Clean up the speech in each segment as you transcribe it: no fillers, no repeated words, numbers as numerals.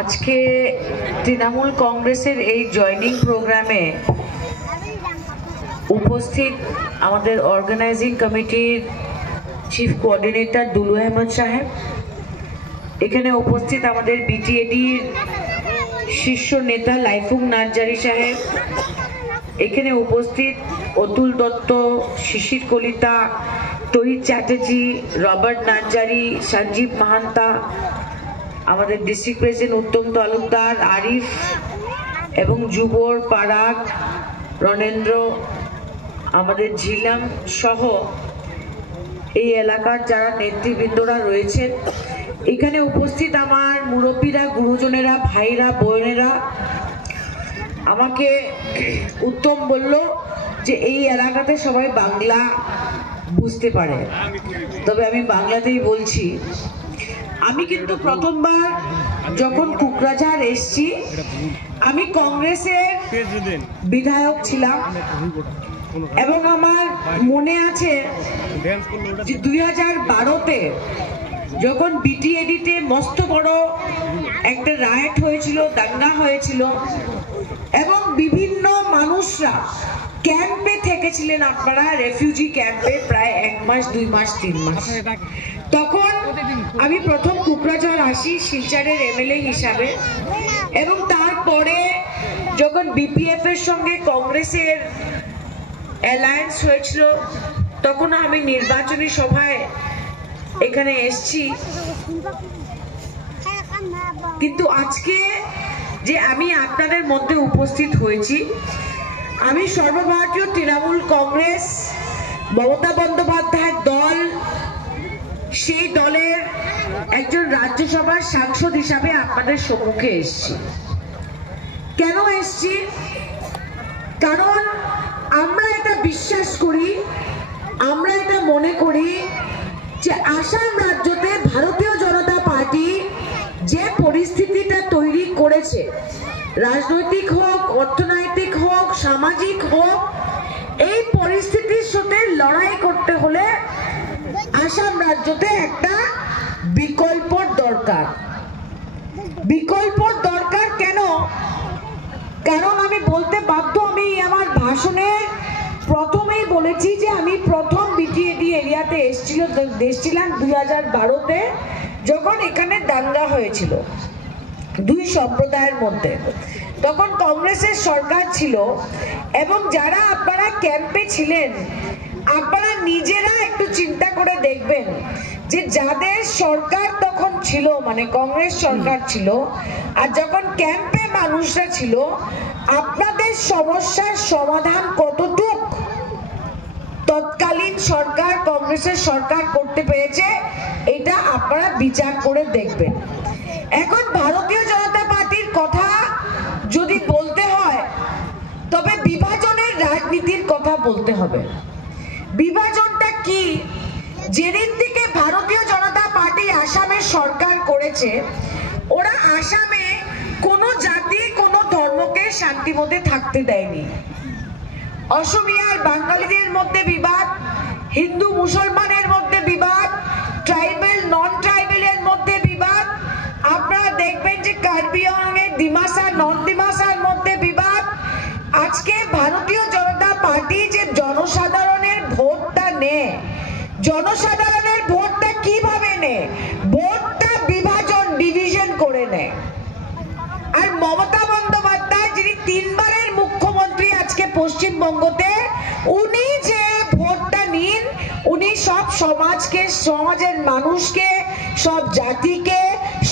আজকে তৃণমূল কংগ্রেসের এই জয়েনিং প্রোগ্রামে উপস্থিত আমাদের অর্গানাইজিং কমিটির চিফ কোঅর্ডিনেটর দুলু আহমদ সাহেব, এখানে উপস্থিত আমাদের বিটিএডির শীর্ষ নেতা লাইফুং নার্জারি সাহেব, এখানে উপস্থিত অতুল দত্ত, শিশির কলিতা, তরিত চ্যাটার্জি, রবার্ট নার্জারি, সঞ্জীব মাহান্তা, আমাদের ডিস্ট্রিক্ট প্রেসিডেন্ট উত্তম তালুকদার, আরিফ এবং যুবর, পারাগ, রণেন্দ্র, আমাদের ঝিলাম সহ এই এলাকার যারা নেতৃবৃন্দরা রয়েছেন, এখানে উপস্থিত আমার মুরব্বীরা, গুরুজনেরা, ভাইরা, বোনেরা। আমাকে উত্তম বলল যে এই এলাকাতে সবাই বাংলা বুঝতে পারে, তবে আমি বাংলাতেই বলছি। আমি কিন্তু প্রথমবার যখন কোকরাঝাড় এসছি, আমি কংগ্রেসের বিধায়ক ছিলাম এবং আমার মনে আছে যে 2012-তে যখন বিটিএডিতে মস্ত বড় একটা রায়ট হয়েছিল, দাঙ্গা হয়েছিল এবং বিভিন্ন মানুষরা ক্যাম্পে থেকেছিলেন, আপনারা রেফিউজি ক্যাম্পে প্রায় 1 মাস, 2 মাস, 3 মাস। তখন আমি প্রথম কোকরাঝাড় আসি শিলচরের এমএলএ হিসাবে এবং তারপরে যখন বিপিএফ এর সঙ্গে কংগ্রেসের অ্যালায়েন্স হয়েছিল তখন আমি নির্বাচনী সভায় এখানে এসেছি। কিন্তু আজকে যে আমি আপনাদের মধ্যে উপস্থিত হয়েছি, আমি সর্বভারতীয় তৃণমূল কংগ্রেস মমতা বন্দ্যোপাধ্যায়ের দল, সেই দলের একজন রাজ্যসভার সাংসদ হিসাবে আপনাদের সম্মুখে এসেছি। কেন এসেছি? কারণ আমরা এটা বিশ্বাস করি, আমরা এটা মনে করি যে আসাম রাজ্যতে ভারতীয় জনতা পার্টি যে পরিস্থিতিটা তৈরি করেছে, রাজনৈতিক হোক, অর্থনৈতিক হোক, সামাজিক হোক, এই পরিস্থিতির সাথে লড়াই করতে হলে আসাম রাজ্যতে একটা বিকল্পর দরকার। বিকল্পর দরকার কেন? কারণ আমি বলতে বাধ্য, আমি আমার ভাষণে প্রথমেই বলেছি যে আমি প্রথম বিটিএডি এরিয়াতে এসেছিলাম 2012-তে, যখন এখানে দাঙ্গা হয়েছিল দুই সম্প্রদায়ের মধ্যে। তখন কংগ্রেসের সরকার ছিল এবং যারা আপনারা ক্যাম্পে ছিলেন, আপনারা নিজেরা একটু চিন্তা করে দেখবেন যে যাদের সরকার তখন ছিল, মানে কংগ্রেস সরকার ছিল, আর যখন ক্যাম্পে মানুষরা ছিল, আপনাদের সমস্যার সমাধান কতটুক তৎকালীন সরকার, কংগ্রেসের সরকার করতে পেরেছে, এটা আপনারা বিচার করে দেখবেন। এখন ভারতীয় জনতা পার্টির কথা যদি বলতে হয় তবে বিভাজনের রাজনীতির কথা বলতে হবে। বিভাজনটা কি? যেদিন থেকে ভারতীয় জনতা পার্টি আসামে সরকার করেছে, ওরা আসামে কোনো জাতি, কোনো ধর্মকে শান্তি মতে থাকতে দেয়নি। অসমীয়া আর বাঙালিদের মধ্যে বিবাদ, হিন্দু মুসলমানের মধ্যে বিবাদ, ট্রাইবেল নন ট্রাইবেলের মধ্যে বিবাদ, আপনারা দেখবেন যে কার্বি আংলং, ডিমাসা, নন ডিমাসার মধ্যে বিবাদ। আজকে ভারতীয় জনতা পার্টি যে জনসাধারণের ভোটটা নেয়, জনসাধারণের ভোটটা কিভাবে নেয়? ভোটটা বিভাজন, ডিভিশন করে নেয়। আর মমতা বন্দ্যোপাধ্যায়, যিনি 3 বারের মুখ্যমন্ত্রী আজকে পশ্চিমবঙ্গতে, উনি যে ভোটটা নিন, উনি সব সমাজকে, সমাজের মানুষকে, সব জাতিকে,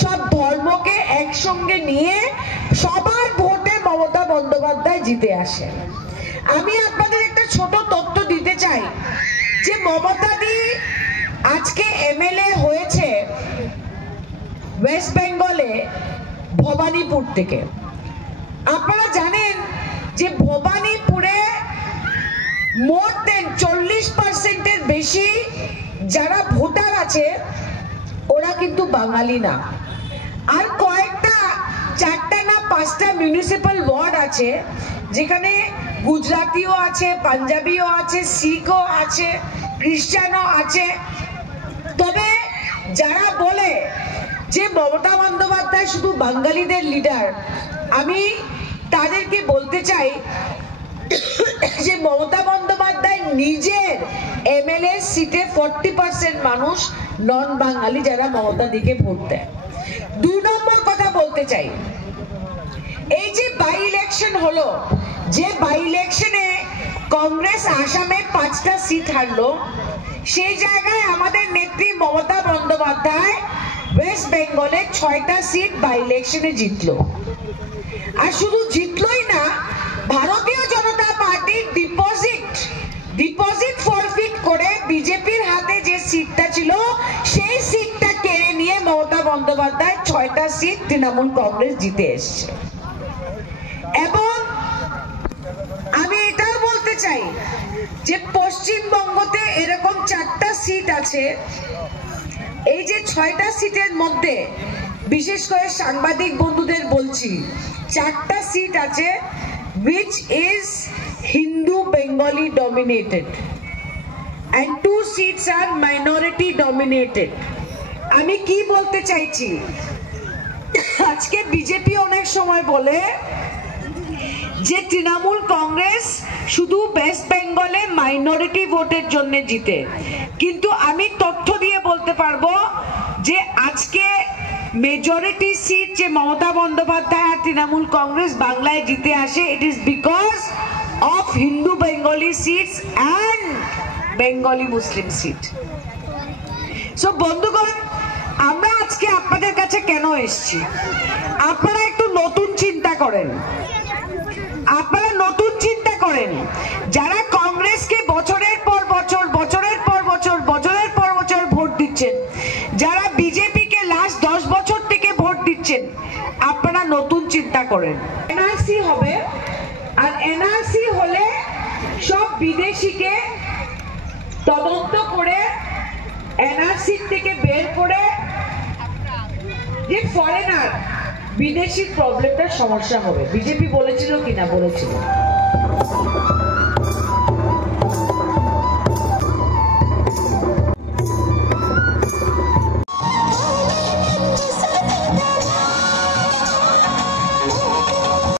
সব ধর্মকে একসঙ্গে নিয়ে সবার ভোটে মমতা বন্দ্যোপাধ্যায় জিতে আসেন। আমি আপনাদের একটা ছোট তথ্য দিতে চাই যে মমতা দি আজকে এমএলএ হয়েছে ওয়েস্ট বেঙ্গলে ভবানীপুর থেকে। আপনারা জানেন যে ভবানীপুরে মোর দেন 40%-এর বেশি যারা ভোটার আছে ওরা কিন্তু বাঙালি না। আর কয়েকটা 4টা না 5টা মিউনিসিপাল ওয়ার্ড আছে যেখানে গুজরাটিও আছে, পাঞ্জাবিও আছে, শিখও আছে, খ্রিস্টানও আছে। তবে যারা বলে যে মমতা বন্দ্যোপাধ্যায় শুধু বাঙালিদের লিডার, আমি তাদেরকে বলতে চাই যে মমতা বন্দ্যোপাধ্যায় নিজের এমএলএ সিটে 40% মানুষ নন বাঙালি যারা মমতা দিকে ভোট দেয়। 2 নম্বর কথা বলতে চাই, এই যে বাই ইলেকশন হলো, যে বাই ইলেকশনে কংগ্রেস আসামে 5টা সিট হারলো, সেই জায়গায় আমাদের নেত্রী মমতা বন্দ্যোপাধ্যায় ওয়েস্ট বেঙ্গলে 6টা সিট বাই ইলেকশনে জিতলো। আর শুধু জিতলোই না, ভারতীয় জনতা পার্টির ডিপোজিট ফরফিট করে বিজেপির হাতে যে সিটটা ছিল সেই সিটটা কেড়ে নিয়ে মমতা বন্দ্যোপাধ্যায় 6টা সিট তৃণমূল কংগ্রেস জিতে এসছে। এবং আমি এটাও বলতে চাই যে পশ্চিমবঙ্গতে এরকম 4টা সিট আছে, এই যে 6টা সিটের মধ্যে বিশেষ করে সাংবাদিক বন্ধুদের বলছি, 4টা সিট আছে which is Hindu Bengali dominated and 2 seats are minority dominated. আমি কি বলতে চাইছি, আজকে বিজেপি অনেক সময় বলে যে তৃণমূল কংগ্রেস শুধু ওয়েস্ট বেঙ্গলে মাইনরিটি ভোটের জন্য জিতে, কিন্তু আমি তথ্য দিয়ে বলতে পারবো যে আজকে মেজরিটি সিট যে মমতা বন্দ্যোপাধ্যায় আর তৃণমূল কংগ্রেস বাংলায় জিতে আসে, it is because of Hindu Bengali seats and Bengali Muslim seat. So বন্ধুগণ, আমরা আজকে আপনাদের কাছে কেন এসেছি, আপনারা একটু নতুন চিন্তা করেন, যারা কংগ্রেসকে বছরের পর বছর ভোট দিচ্ছেন, যারা বিজেপিকে লাস্ট 10 বছর থেকে ভোট দিচ্ছেন, আপনারা নতুন চিন্তা করেন। এনআরসি হবে, আর এনআরসি হলে সব বিদেশিকে তদন্ত করে এনআরসি থেকে বের করে যে ফরেনার বিদেশি প্রবলেমটা সমস্যা হবে। বিজেপি বলেছিল কিনা? বলেছিল।